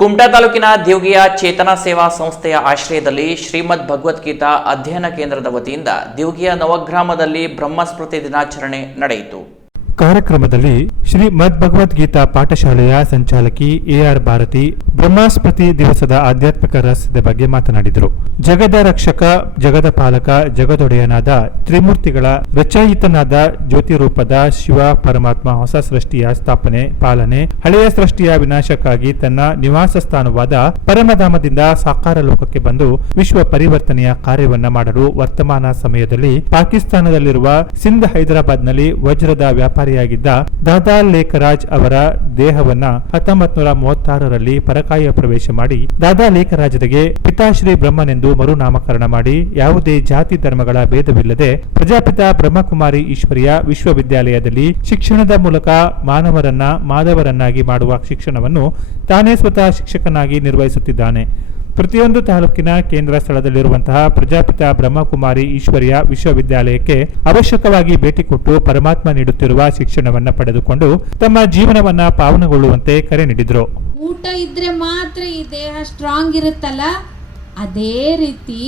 ಕುಮಟಾ ತಾಲೂಕಿನ ದೇವಗಿಯ ಚೇತನ ಸೇವಾ ಸಂಸ್ಥೆಯ ಆಶ್ರಯದಲ್ಲಿ ಶ್ರೀಮದ್ ಭಗವದ್ಗೀತಾ ಅಧ್ಯಯನ ಕೇಂದ್ರದ ವತಿಯಿಂದ ದೇವಗಿಯ ನವಗ್ರಾಮದಲ್ಲಿ ಬ್ರಹ್ಮಸ್ಮೃತಿ ದಿನಾಚರಣೆ ನಡೆಯಿತು. ಕಾರ್ಯಕ್ರಮದಲ್ಲಿ ಶ್ರೀ ಮದ್ ಭಗವದ್ಗೀತಾ ಪಾಠಶಾಲೆಯ ಸಂಚಾಲಕಿ ಎಆರ್ ಭಾರತಿ ಬ್ರಹ್ಮಾಸ್ಪತಿ ದಿವಸದ ಆಧ್ಯಾತ್ಮಿಕ ರಹಸ್ಯದ ಬಗ್ಗೆ ಮಾತನಾಡಿದರು. ಜಗದ ರಕ್ಷಕ, ಜಗದ ಪಾಲಕ, ಜಗದೊಡೆಯನಾದ ತ್ರಿಮೂರ್ತಿಗಳ ರಚಯಿತನಾದ ಜ್ಯೋತಿರೂಪದ ಶಿವ ಪರಮಾತ್ಮ ಹೊಸ ಸೃಷ್ಟಿಯ ಸ್ಥಾಪನೆ, ಪಾಲನೆ, ಹಳೆಯ ಸೃಷ್ಟಿಯ ವಿನಾಶಕ್ಕಾಗಿ ತನ್ನ ನಿವಾಸ ಸ್ಥಾನವಾದ ಪರಮಧಾಮದಿಂದ ಸಾಕಾರ ಲೋಕಕ್ಕೆ ಬಂದು ವಿಶ್ವ ಪರಿವರ್ತನೆಯ ಕಾರ್ಯವನ್ನ ಮಾಡಲು ವರ್ತಮಾನ ಸಮಯದಲ್ಲಿ ಪಾಕಿಸ್ತಾನದಲ್ಲಿರುವ ಸಿಂಧ್ ಹೈದರಾಬಾದ್ನಲ್ಲಿ ವಜ್ರದ ವ್ಯಾಪಾರಿಯಾಗಿದ್ದ ದಾದಾ ಲೇಖರಾಜ್ ಅವರ ದೇಹವನ್ನ ಹತ್ತೊಂಬತ್ ನೂರ ಮೂವತ್ತಾರರಲ್ಲಿ ಪರಕಾಯ ಪ್ರವೇಶ ಮಾಡಿ ದಾದಾ ಲೇಖರಾಜರಿಗೆ ಪಿತಾಶ್ರೀ ಬ್ರಹ್ಮನೆಂದು ಮರುನಾಮಕರಣ ಮಾಡಿ ಯಾವುದೇ ಜಾತಿ ಧರ್ಮಗಳ ಭೇದವಿಲ್ಲದೆ ಪ್ರಜಾಪಿತ ಬ್ರಹ್ಮಕುಮಾರಿ ಈಶ್ವರಿಯ ವಿಶ್ವವಿದ್ಯಾಲಯದಲ್ಲಿ ಶಿಕ್ಷಣದ ಮೂಲಕ ಮಾನವರನ್ನ ಮಾಧವರನ್ನಾಗಿ ಮಾಡುವ ಶಿಕ್ಷಣವನ್ನು ತಾನೇ ಸ್ವತಃ ಶಿಕ್ಷಕನಾಗಿ ನಿರ್ವಹಿಸುತ್ತಿದ್ದಾನೆ. ಪ್ರತಿಯೊಂದು ತಾಲೂಕಿನ ಕೇಂದ್ರ ಸ್ಥಳದಲ್ಲಿರುವಂತಹ ಪ್ರಜಾಪಿತ ಬ್ರಹ್ಮಕುಮಾರಿ ಈಶ್ವರ್ಯ ವಿಶ್ವವಿದ್ಯಾಲಯಕ್ಕೆ ಅವಶ್ಯಕವಾಗಿ ಭೇಟಿ ಕೊಟ್ಟು ಪರಮಾತ್ಮ ನೀಡುತ್ತಿರುವ ಶಿಕ್ಷಣವನ್ನ ಪಡೆದುಕೊಂಡು ತಮ್ಮ ಜೀವನವನ್ನ ಪಾವನಗೊಳ್ಳುವಂತೆ ಕರೆ ನೀಡಿದರು. ಊಟ ಇದ್ರೆ ಮಾತ್ರ ಈ ದೇಹ ಸ್ಟ್ರಾಂಗ್ ಇರುತ್ತಲ್ಲ? ಅದೇ ರೀತಿ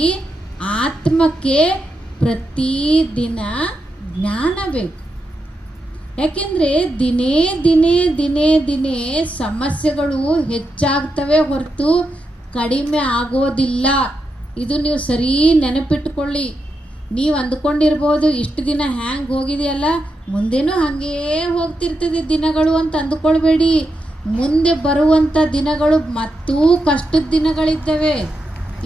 ಆತ್ಮಕ್ಕೆ ಪ್ರತಿದಿನ ಜ್ಞಾನ ಬೇಕು. ಯಾಕೆಂದರೆ ದಿನೇ ದಿನೇ ದಿನೇ ದಿನೇ ಸಮಸ್ಯೆಗಳು ಹೆಚ್ಚಾಗ್ತವೆ ಹೊರತು ಕಡಿಮೆ ಆಗೋದಿಲ್ಲ ಇದು ನೀವು ಸರಿ ನೆನಪಿಟ್ಕೊಳ್ಳಿ ನೀವು ಅಂದ್ಕೊಂಡಿರ್ಬೋದು, ಇಷ್ಟು ದಿನ ಹ್ಯಾಂಗೆ ಹೋಗಿದೆಯಲ್ಲ? ಮುಂದೇನೂ ಹಾಗೇ ಹೋಗ್ತಿರ್ತದೆ ದಿನಗಳು ಅಂತ ಅಂದ್ಕೊಳ್ಬೇಡಿ. ಮುಂದೆ ಬರುವಂಥ ದಿನಗಳು ಮತ್ತೂ ಕಷ್ಟದ ದಿನಗಳಿದ್ದಾವೆ.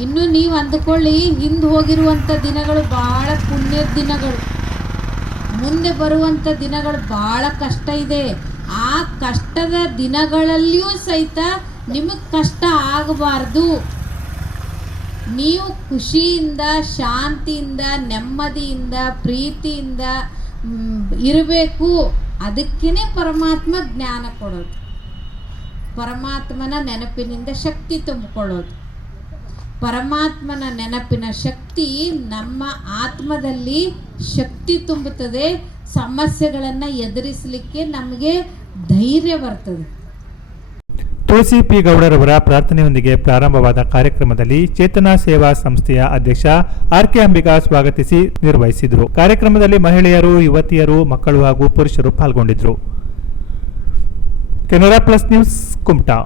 ಇನ್ನು ನೀವು ಅಂದ್ಕೊಳ್ಳಿ, ಹಿಂದೆ ಹೋಗಿರುವಂಥ ದಿನಗಳು ಭಾಳ ಪುಣ್ಯದ ದಿನಗಳು. ಮುಂದೆ ಬರುವಂಥ ದಿನಗಳು ಭಾಳ ಕಷ್ಟ ಇದೆ. ಆ ಕಷ್ಟದ ದಿನಗಳಲ್ಲಿಯೂ ಸಹಿತ ನಿಮಗೆ ಕಷ್ಟ ಆಗಬಾರ್ದು. ನೀವು ಖುಷಿಯಿಂದ, ಶಾಂತಿಯಿಂದ, ನೆಮ್ಮದಿಯಿಂದ, ಪ್ರೀತಿಯಿಂದ ಇರಬೇಕು. ಅದಕ್ಕೇ ಪರಮಾತ್ಮ ಜ್ಞಾನ ಕೊಡೋದು. ಪರಮಾತ್ಮನ ನೆನಪಿನಿಂದ ಶಕ್ತಿ ತುಂಬಿಕೊಳ್ಳೋದು. ಪರಮಾತ್ಮನ ನೆನಪಿನ ಶಕ್ತಿ ನಮ್ಮ ಆತ್ಮದಲ್ಲಿ ಶಕ್ತಿ ತುಂಬುತ್ತದೆ. ಸಮಸ್ಯೆಗಳನ್ನು ಎದುರಿಸಲಿಕ್ಕೆ ನಮಗೆ ಧೈರ್ಯ ಬರ್ತದೆ. ತುಳಸಿ ಪಿ ಗೌಡರವರ ಪ್ರಾರ್ಥನೆಯೊಂದಿಗೆ ಪ್ರಾರಂಭವಾದ ಕಾರ್ಯಕ್ರಮದಲ್ಲಿ ಚೇತನಾ ಸೇವಾ ಸಂಸ್ಥೆಯ ಅಧ್ಯಕ್ಷ ಆರ್ ಕೆ ಅಂಬಿಕಾ ಸ್ವಾಗತಿಸಿ ನಿರ್ವಹಿಸಿದರು. ಕಾರ್ಯಕ್ರಮದಲ್ಲಿ ಮಹಿಳೆಯರು, ಯುವತಿಯರು, ಮಕ್ಕಳು ಹಾಗೂ ಪುರುಷರು ಪಾಲ್ಗೊಂಡಿದ್ದರು. Canara plus news, Kumta.